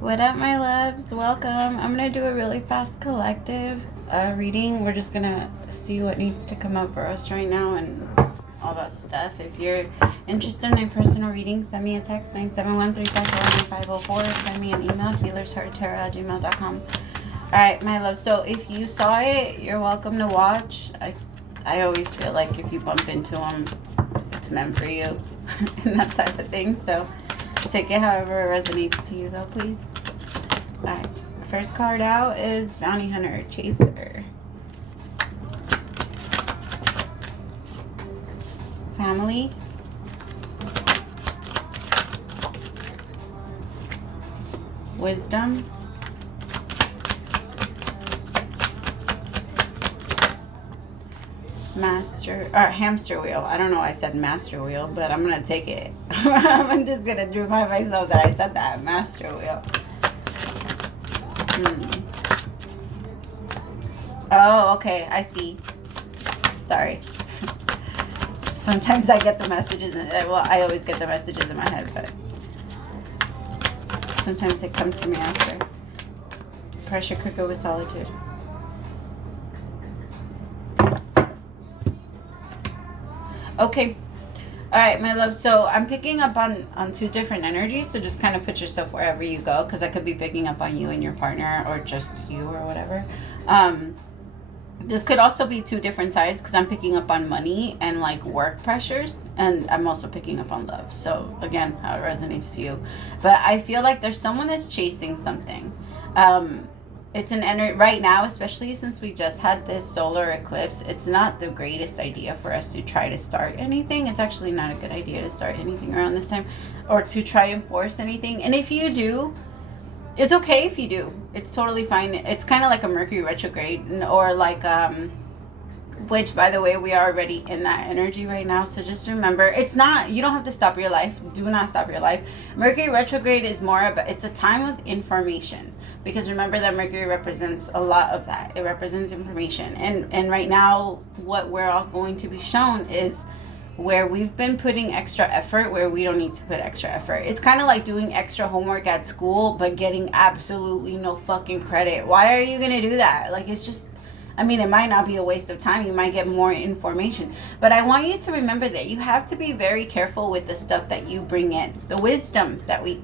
What up, my loves? Welcome. I'm going to do a really fast collective reading. We're just going to see what needs to come up for us right now and all that stuff. If you're interested in a personal reading, send me a text, 971-354-9504. Send me an email, HealersHeartTarot@gmail.com. Alright, my love. So if you saw it, you're welcome to watch. I always feel like if you bump into them, it's meant for you. And that type of thing. So take it however it resonates to you, though, please. Alright, first card out is Bounty Hunter Chaser. Family. Wisdom. Hamster wheel. I don't know why I said master wheel, but I'm gonna take it. I'm just gonna remind myself that I said that. Master wheel. Oh, okay. I see. Sorry. Sometimes I get the messages, well, I always get the messages in my head, but sometimes they come to me after. Pressure cooker with solitude. Okay. All right, my love. So I'm picking up on two different energies. So just kind of put yourself wherever you go, because I could be picking up on you and your partner, or just you, or whatever. This could also be two different sides, because I'm picking up on money and like work pressures, and I'm also picking up on love. So again, how it resonates to you. But I feel like there's someone that's chasing something. It's an energy right now, especially since we just had this solar eclipse. It's not the greatest idea for us to try to start anything. It's actually not a good idea to start anything around this time, or to try and force anything. And if you do, it's okay if you do. It's totally fine. It's kind of like a Mercury retrograde, or like which, by the way, we are already in that energy right now. So just remember, it's not, you don't have to stop your life. Do not stop your life. Mercury retrograde is more about, it's a time of information. Because remember that Mercury represents a lot of that. It represents information. And right now, what we're all going to be shown is where we've been putting extra effort where we don't need to put extra effort. It's kind of like doing extra homework at school, but getting absolutely no fucking credit. Why are you going to do that? Like, it's just, I mean, it might not be a waste of time. You might get more information. But I want you to remember that you have to be very careful with the stuff that you bring in. The wisdom that we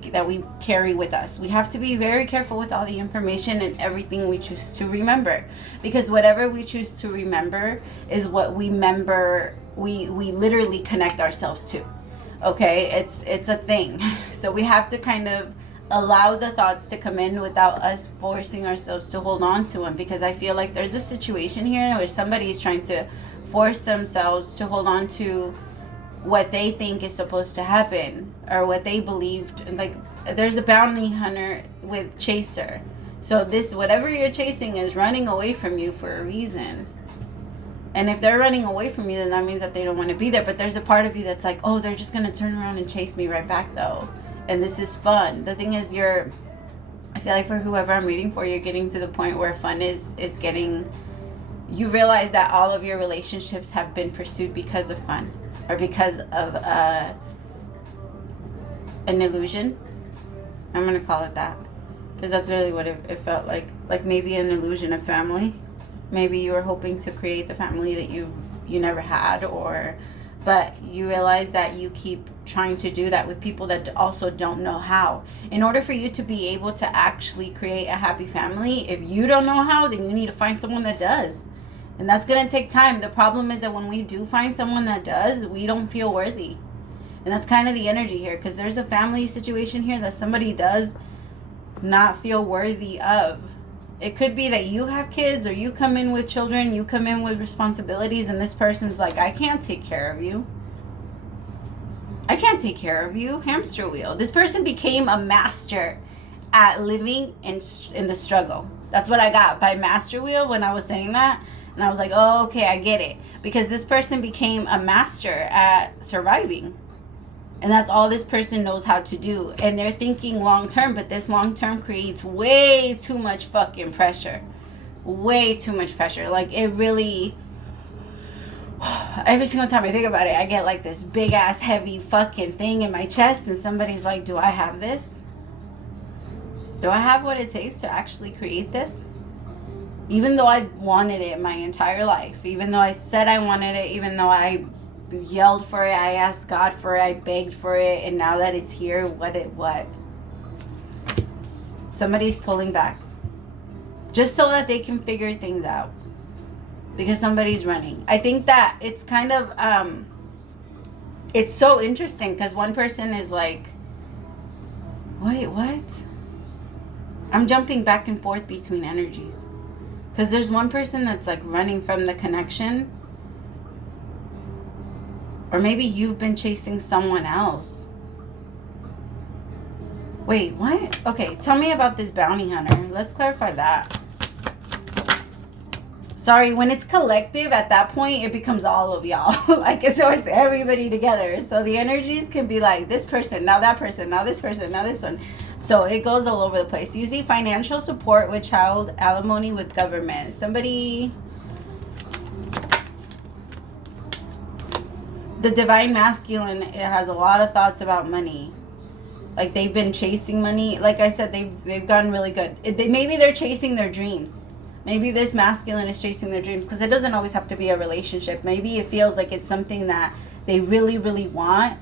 carry with us. We have to be very careful with all the information and everything we choose to remember. Because whatever we choose to remember is what we remember, we literally connect ourselves to. Okay? It's a thing. So we have to kind of allow the thoughts to come in without us forcing ourselves to hold on to them, because I feel like there's a situation here where somebody is trying to force themselves to hold on to what they think is supposed to happen, or what they believed. Like, there's a bounty hunter with chaser, so this, whatever you're chasing, is running away from you for a reason. And if they're running away from you, then that means that they don't want to be there. But there's a part of you that's like, oh, they're just gonna turn around and chase me right back though, and this is fun. The thing is, I feel like for whoever I'm reading for, you're getting to the point where fun is getting, you realize that all of your relationships have been pursued because of fun, or because of an illusion. I'm going to call it that, because that's really what it felt like. Like maybe an illusion of family. Maybe you were hoping to create the family that you never had, but you realize that you keep trying to do that with people that also don't know how. In order for you to be able to actually create a happy family, if you don't know how, then you need to find someone that does. And that's going to take time. The problem is that when we do find someone that does, we don't feel worthy. And that's kind of the energy here, because there's a family situation here that somebody does not feel worthy of. It could be that you have kids, or you come in with children, you come in with responsibilities, and this person's like, I can't take care of you. I can't take care of you. Hamster wheel. This person became a master at living in the struggle. That's what I got by master wheel when I was saying that. And I was like, oh, okay, I get it. Because this person became a master at surviving. And that's all this person knows how to do. And they're thinking long term, but this long term creates way too much fucking pressure. Way too much pressure. Like, it really, every single time I think about it, I get like this big ass heavy fucking thing in my chest, and somebody's like, do I have this? Do I have what it takes to actually create this? Even though I wanted it my entire life, even though I said I wanted it, even though I yelled for it, I asked God for it, I begged for it, and now that it's here, what? Somebody's pulling back. Just so that they can figure things out. Because somebody's running. I think that it's kind of, it's so interesting because one person is like, wait, what? I'm jumping back and forth between energies. Because there's one person that's like running from the connection. Or maybe you've been chasing someone else. Wait, what? Okay, tell me about this bounty hunter. Let's clarify that. Sorry, when it's collective, at that point, it becomes all of y'all. Like, so it's everybody together. So the energies can be like this person, now that person, now this person, now this one. So it goes all over the place. You see financial support with child alimony with government. Somebody... The divine masculine, it has a lot of thoughts about money. Like, they've been chasing money. Like I said, they've gotten really good. Maybe they're chasing their dreams. Maybe this masculine is chasing their dreams, because it doesn't always have to be a relationship. Maybe it feels like it's something that they really, really want,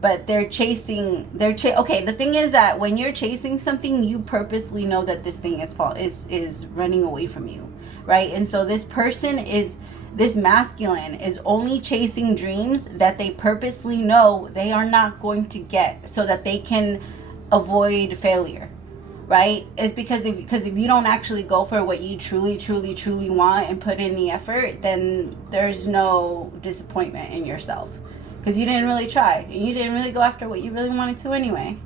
but they're chasing. Okay, the thing is that when you're chasing something, you purposely know that this thing is running away from you, right? And so this masculine is only chasing dreams that they purposely know they are not going to get, so that they can avoid failure. Right? It's because if you don't actually go for what you truly, truly, truly want and put in the effort, then there's no disappointment in yourself. Because you didn't really try. And you didn't really go after what you really wanted to anyway.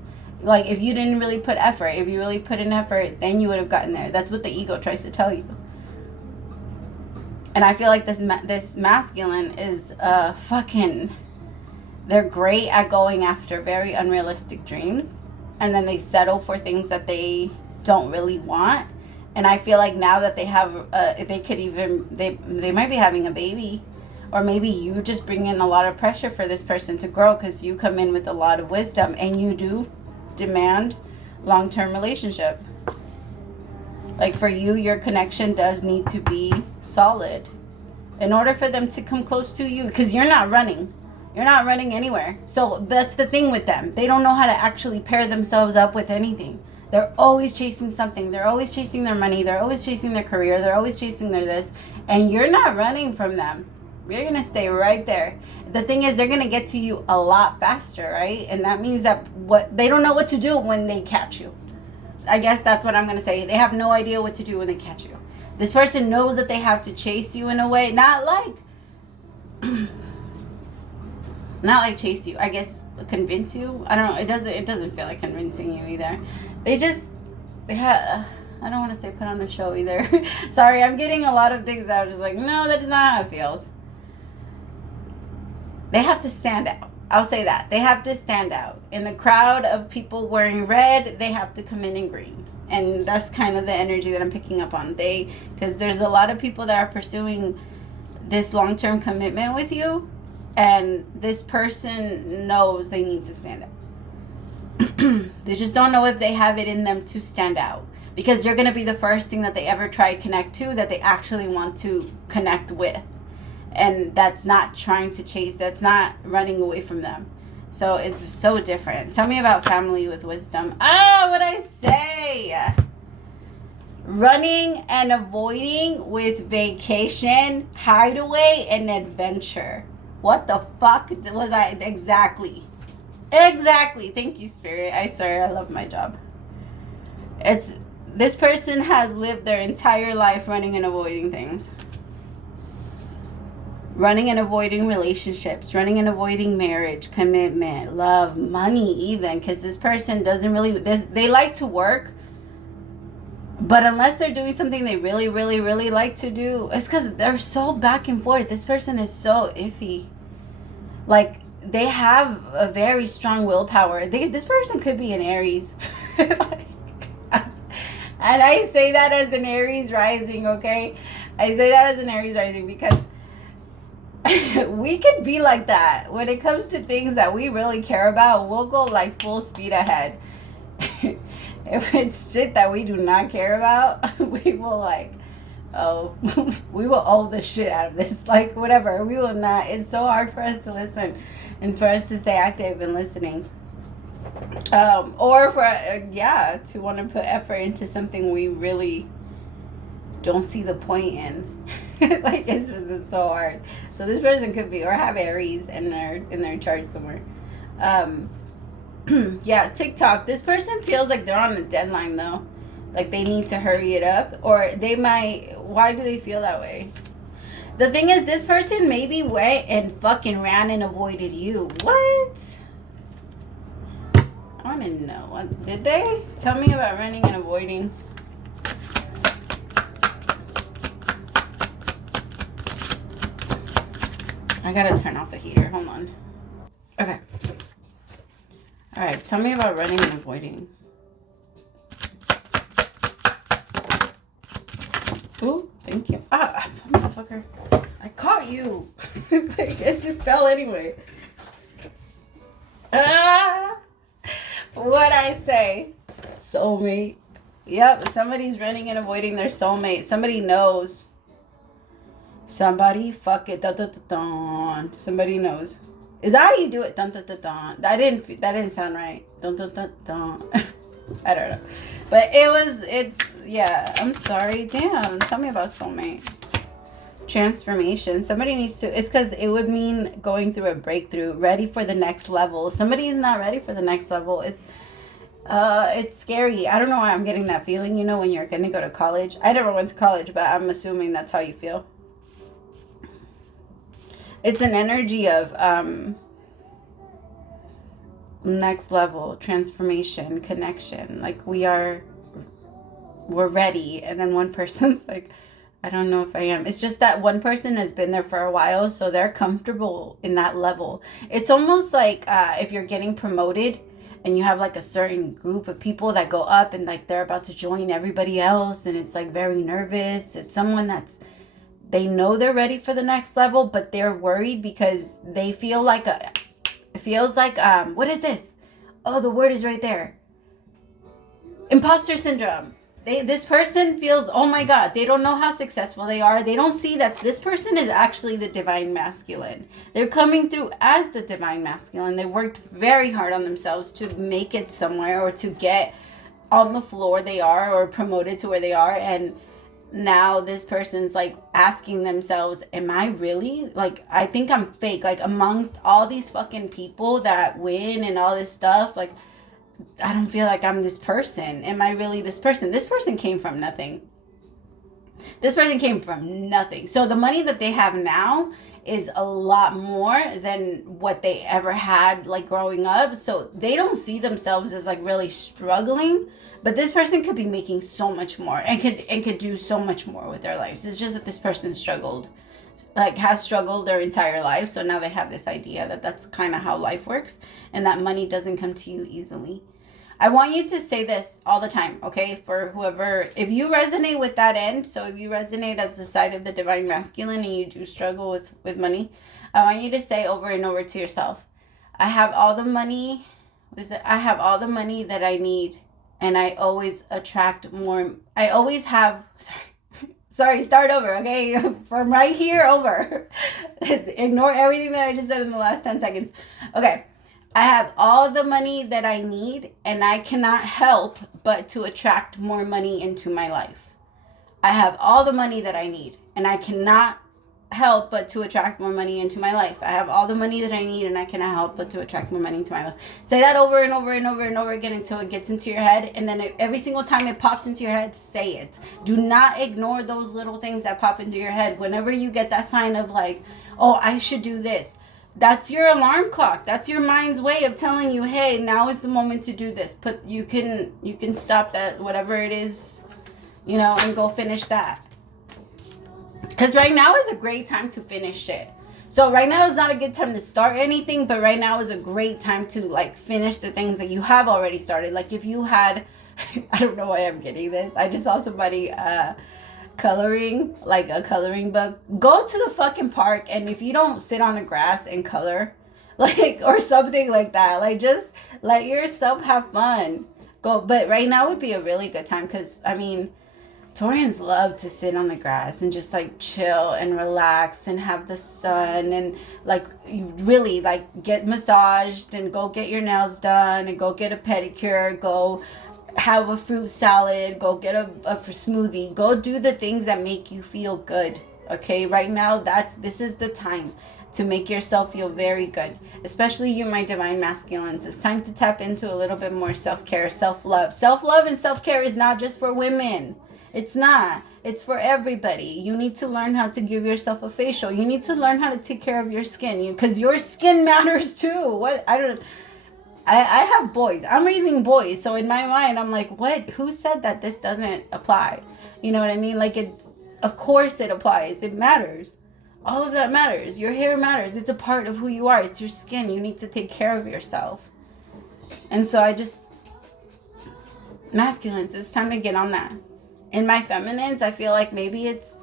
Like, if you didn't really put effort, if you really put in effort, then you would have gotten there. That's what the ego tries to tell you. And I feel like this masculine is they're great at going after very unrealistic dreams. And then they settle for things that they don't really want. And I feel like now that they have, they might be having a baby. Or maybe you just bring in a lot of pressure for this person to grow, because you come in with a lot of wisdom and you do demand long-term relationship. Like, for you, your connection does need to be solid in order for them to come close to you, because you're not running. You're not running anywhere. So that's the thing with them. They don't know how to actually pair themselves up with anything. They're always chasing something. They're always chasing their money. They're always chasing their career. They're always chasing their this. And you're not running from them. You're going to stay right there. The thing is, they're going to get to you a lot faster, right? And that means that they don't know what to do when they catch you. I guess that's what I'm going to say. They have no idea what to do when they catch you. This person knows that they have to chase you in a way, not like... Not like chase you, I guess convince you. I don't know. It doesn't feel like convincing you either. I don't want to say put on a show either. Sorry, I'm getting a lot of things that I'm just like, no, that is not how it feels. They have to stand out. I'll say that. They have to stand out. In the crowd of people wearing red, they have to come in green. And that's kind of the energy that I'm picking up on. Because there's a lot of people that are pursuing this long-term commitment with you. And this person knows they need to stand out. They just don't know if they have it in them to stand out. Because you're going to be the first thing that they ever try to connect to, that they actually want to connect with. And that's not trying to chase. That's not running away from them. So it's so different. Tell me about family with wisdom. What'd I say? Running and avoiding with vacation, hideaway, and adventure. What the fuck was I? Exactly. Thank you, Spirit. I swear, I love my job. This person has lived their entire life running and avoiding things. Running and avoiding relationships. Running and avoiding marriage, commitment, love, money even. Because this person doesn't really... They like to work. But unless they're doing something they really, really, really like to do, it's because they're so back and forth. This person is so iffy. Like, they have a very strong willpower. This person could be an Aries. And I say that as an Aries rising, okay? I say that as an Aries rising because we could be like that. When it comes to things that we really care about, we'll go like full speed ahead. If it's shit that we do not care about, we will like, oh, we will owe the shit out of this. Like, whatever. We will not. It's so hard for us to listen and for us to stay active and listening. Or for, to want to put effort into something we really don't see the point in. Like, it's so hard. So this person could be, or have Aries in their chart somewhere. Yeah, TikTok. This person feels like they're on a deadline though. Like they need to hurry it up, or they might. Why do they feel that way? The thing is, this person maybe went and fucking ran and avoided you. What? I want to know. Did they? Tell me about running and avoiding. I gotta turn off the heater. Hold on. Okay. Alright, tell me about running and avoiding. Ooh, thank you. Ah, motherfucker. I caught you. It just fell anyway. Ah! What'd I say? Soulmate. Yep, somebody's running and avoiding their soulmate. Somebody knows. Somebody fuck it. Dun, dun, dun, dun. Somebody knows. Is that how you do it? Dun, dun, dun, dun. That didn't sound right. Dun, dun, dun, dun. I don't know. But yeah, I'm sorry. Damn, tell me about soulmate. Transformation. Somebody needs to, it's because it would mean going through a breakthrough, ready for the next level. Somebody's not ready for the next level. It's scary. I don't know why I'm getting that feeling, when you're going to go to college. I never went to college, but I'm assuming that's how you feel. It's an energy of next level, transformation, connection. Like we're ready. And then one person's like, I don't know if I am. It's just that one person has been there for a while, so they're comfortable in that level. It's almost like if you're getting promoted and you have like a certain group of people that go up and like they're about to join everybody else and it's like very nervous. It's someone they know they're ready for the next level, but they're worried because they feel like it feels like, what is this? Oh, the word is right there. Imposter syndrome. This person feels, oh my God, they don't know how successful they are. They don't see that this person is actually the divine masculine. They're coming through as the divine masculine. They worked very hard on themselves to make it somewhere or to get on the floor they are or promoted to where they are. And now this person's like asking themselves, am I really? Like, I think I'm fake. Like amongst all these fucking people that win and all this stuff, like, I don't feel like I'm this person. Am I really this person? This person came from nothing. This person came from nothing. So the money that they have now is a lot more than what they ever had like growing up. So they don't see themselves as like really struggling. But this person could be making so much more and could do so much more with their lives. It's just that this person has struggled their entire life. So now they have this idea that that's kind of how life works and that money doesn't come to you easily. I want you to say this all the time, okay? For whoever, if you resonate with that end, so if you resonate as the side of the divine masculine and you do struggle with money, I want you to say over and over to yourself, I have all the money, I have all the money that I need. And I always attract more. I always have, sorry, start over, okay? From right here over. Ignore everything that I just said in the last 10 seconds. Okay. I have all the money that I need, and I cannot help but to attract more money into my life. I have all the money that I need, and I cannot help but to attract more money into my life. I have all the money that I need and I cannot help but to attract more money into my life. Say that over and over and over and over again until it gets into your head, and then every single time it pops into your head, say it. Do not ignore those little things that pop into your head. Whenever you get that sign of like, oh, I should do this, that's your alarm clock. That's your mind's way of telling you, hey, now is the moment to do this. You can stop that, whatever it is, and go finish that. Because right now is a great time to finish shit. So right now is not a good time to start anything, but right now is a great time to like finish the things that you have already started. Like if you had, I don't know why I'm getting this. I just saw somebody coloring, like a coloring book. Go to the fucking park, and if you don't sit on the grass and color, like, or something like that, like just let yourself have fun. go. But right now would be a really good time because, I mean, Taurians love to sit on the grass and just like chill and relax and have the sun and like you really like get massaged and go get your nails done and go get a pedicure, go have a fruit salad, go get a smoothie, go do the things that make you feel good. Okay, right now this is the time to make yourself feel very good, especially you, my divine masculines. It's time to tap into a little bit more self-care, self-love. Self-love and self-care is not just for women. It's not. It's for everybody. You need to learn how to give yourself a facial. You need to learn how to take care of your skin, because your skin matters too. I have boys. I'm raising boys, so in my mind, I'm like, what? Who said that this doesn't apply? You know what I mean? Like, of course it applies. It matters. All of that matters. Your hair matters. It's a part of who you are. It's your skin. You need to take care of yourself. And so masculines, it's time to get on that. In my feminines, I feel like maybe it's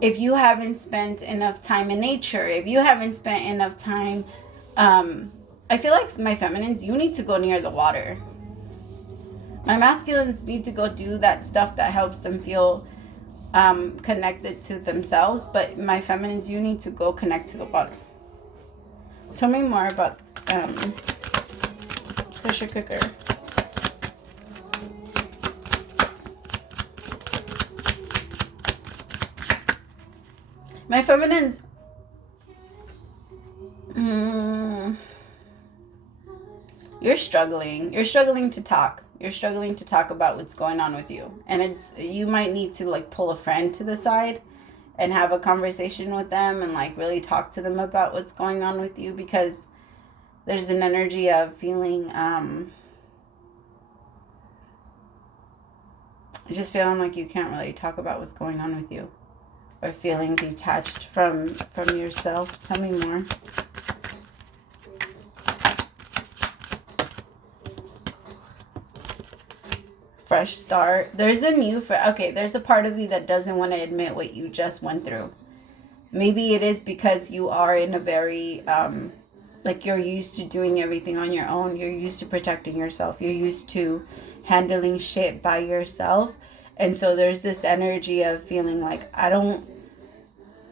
if you haven't spent enough time in nature, if you haven't spent enough time, I feel like my feminines, you need to go near the water. My masculines need to go do that stuff that helps them feel connected to themselves, but my feminines, you need to go connect to the water. Tell me more about pressure cooker. My feminines, you're struggling. You're struggling to talk. You're struggling to talk about what's going on with you. And you might need to like pull a friend to the side and have a conversation with them and like really talk to them about what's going on with you, because there's an energy of feeling, just feeling like you can't really talk about what's going on with you, or feeling detached from yourself. Tell me more. Fresh start. There's there's a part of you that doesn't want to admit what you just went through. Maybe it is because you are in a very, like you're used to doing everything on your own. You're used to protecting yourself. You're used to handling shit by yourself. And so there's this energy of feeling like, I don't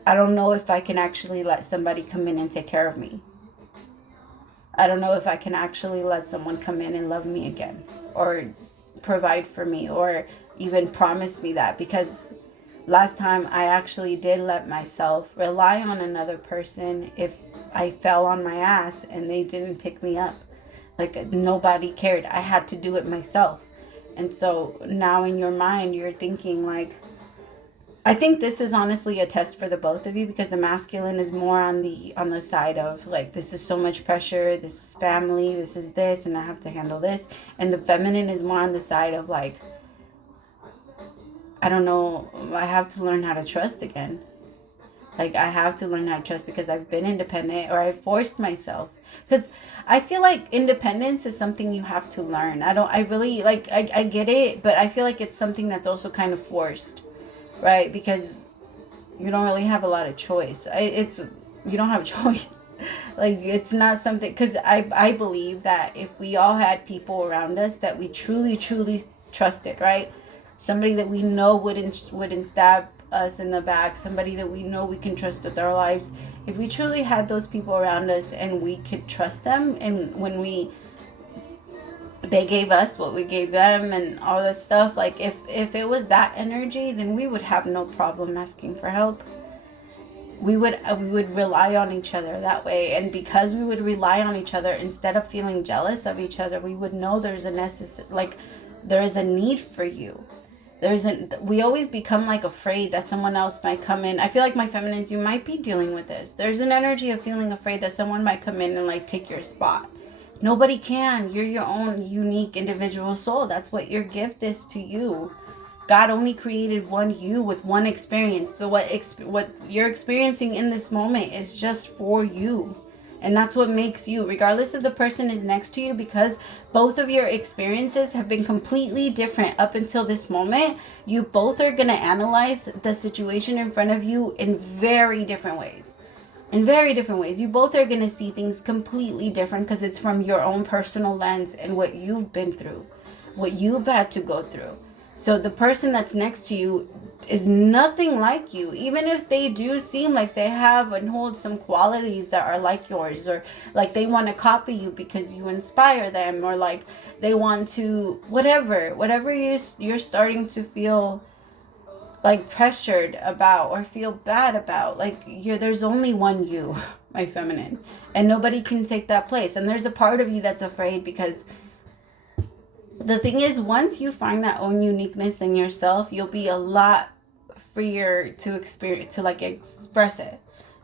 know if I can actually let somebody come in and take care of me. I don't know if I can actually let someone come in and love me again, or provide for me, or even promise me that, because last time I actually did let myself rely on another person if I fell on my ass and they didn't pick me up. Like, nobody cared. I had to do it myself. And so now in your mind, you're thinking like, I think this is honestly a test for the both of you, because the masculine is more on the side of like, this is so much pressure, this is family, this is this, and I have to handle this. And the feminine is more on the side of like, I don't know, I have to learn how to trust again. Like, I have to learn how to trust because I've been independent, or I forced myself. Because I feel like independence is something you have to learn. I get it, but I feel like it's something that's also kind of forced. Right? Because you don't really have a lot of choice. You don't have a choice. Like, it's not something, because I believe that if we all had people around us that we truly, truly trusted, right? Somebody that we know wouldn't stab us in the back, somebody that we know we can trust with our lives. If we truly had those people around us and we could trust them, and when they gave us what we gave them and all this stuff, like if it was that energy, then we would have no problem asking for help. We would rely on each other that way. And because we would rely on each other, instead of feeling jealous of each other, we would know there is a need for you. We always become like afraid that someone else might come in. I feel like my feminines, you might be dealing with this. There's an energy of feeling afraid that someone might come in and like take your spot. Nobody can. You're your own unique individual soul. That's what your gift is to you. God only created one you with one experience. What you're experiencing in this moment is just for you. And that's what makes you, regardless if the person is next to you, because both of your experiences have been completely different up until this moment. You both are going to analyze the situation in front of you in very different ways. You both are going to see things completely different because it's from your own personal lens and what you've been through. what you've had to go through. So the person that's next to you is nothing like you, even if they do seem like they have and hold some qualities that are like yours, or like they want to copy you because you inspire them, or like they want to whatever you're starting to feel like pressured about or feel bad about. Like there's only one you, my feminine, and nobody can take that place. And there's a part of you that's afraid, because the thing is, once you find that own uniqueness in yourself, you'll be a lot freer to experience, to like express it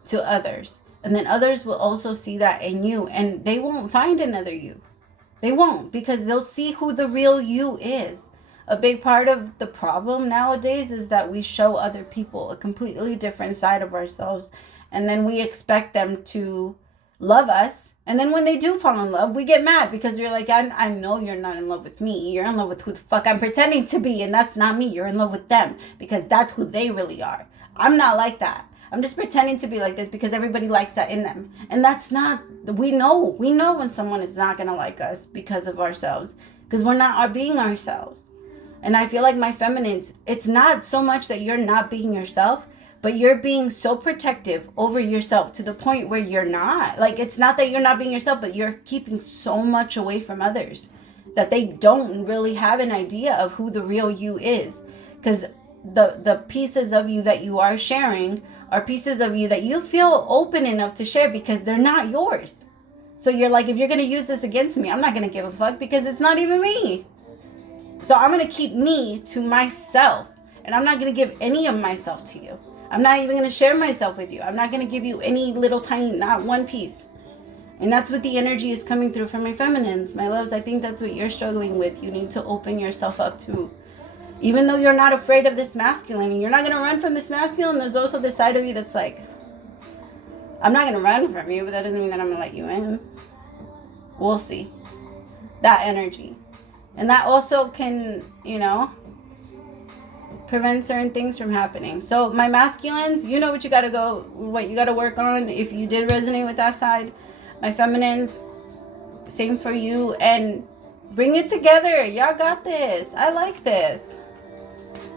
to others. And then others will also see that in you, and they won't find another you. They won't, because they'll see who the real you is. A big part of the problem nowadays is that we show other people a completely different side of ourselves, and then we expect them to love us. And then when they do fall in love, we get mad, because you're like, I know you're not in love with me. You're in love with who the fuck I'm pretending to be, and that's not me. You're in love with them, because that's who they really are. I'm not like that. I'm just pretending to be like this because everybody likes that in them. And that's not, we know when someone is not going to like us because of ourselves, because we're not being ourselves. And I feel like my feminines, it's not so much that you're not being yourself, but you're being so protective over yourself to the point where you're not. Like, it's not that you're not being yourself, but you're keeping so much away from others that they don't really have an idea of who the real you is. Because the pieces of you that you are sharing are pieces of you that you feel open enough to share, because they're not yours. So you're like, if you're going to use this against me, I'm not going to give a fuck, because it's not even me. So I'm going to keep me to myself, and I'm not going to give any of myself to you. I'm not even going to share myself with you. I'm not going to give you any little tiny, not one piece. And that's what the energy is coming through from my feminines. My loves, I think that's what you're struggling with. You need to open yourself up to. Even though you're not afraid of this masculine, and you're not going to run from this masculine, there's also this side of you that's like, I'm not going to run from you, but that doesn't mean that I'm going to let you in. We'll see. That energy. And that also can, prevent certain things from happening. So my masculines, you know what you got to work on if you did resonate with that side. My feminines, same for you. And bring it together. Y'all got this. I like this.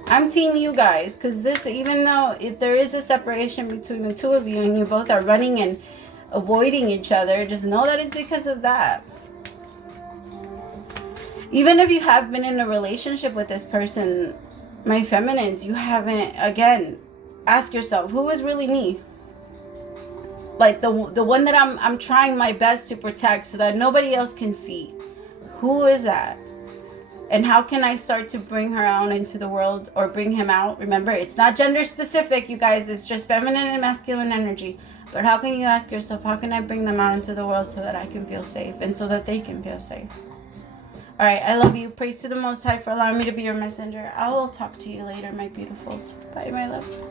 I'm team you guys, because this, even though if there is a separation between the two of you and you both are running and avoiding each other, just know that it's because of that. Even if you have been in a relationship with this person, my feminines, you haven't, again, ask yourself, who is really me? Like the one that I'm trying my best to protect so that nobody else can see. Who is that? And how can I start to bring her out into the world, or bring him out? Remember, it's not gender specific, you guys. It's just feminine and masculine energy. But how can you ask yourself, how can I bring them out into the world so that I can feel safe and so that they can feel safe? All right, I love you. Praise to the Most High for allowing me to be your messenger. I will talk to you later, my beautifuls. Bye, my loves.